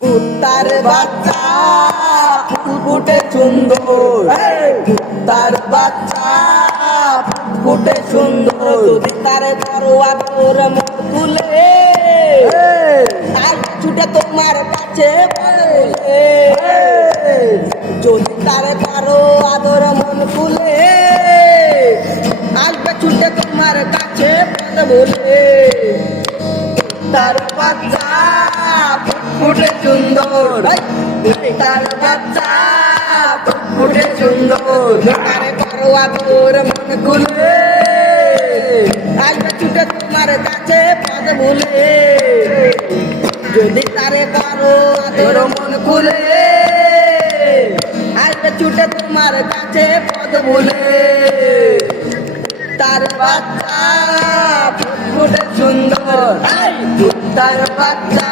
কুত্তার বাচ্চা ফুটফুটে সুন্দর, কুত্তার বাচ্চা ফুটফুটে সুন্দর। যদি তার ঘরোয়া তোর মন খুলে তার ছুটে তোমার কাছে বলে, যদি তার কারো আদর মন খুলে আসবে ছুটে তোমার কাছে বলে। তার বাচ্চা ফুটফুটে সুন্দর, তার বাচ্চা ফুটফুটে সুন্দর। তার ঘরোয়া তোর মন খুলে আসবে ছুটে তোমার কাছে পদ ভুলে, যদি তারে কারো আদর মন খুলে আসবে ছুটে তোমার কাছে পদ ভুলে। তার বাচ্চা ফুটফুটে সুন্দর, তার বাচ্চা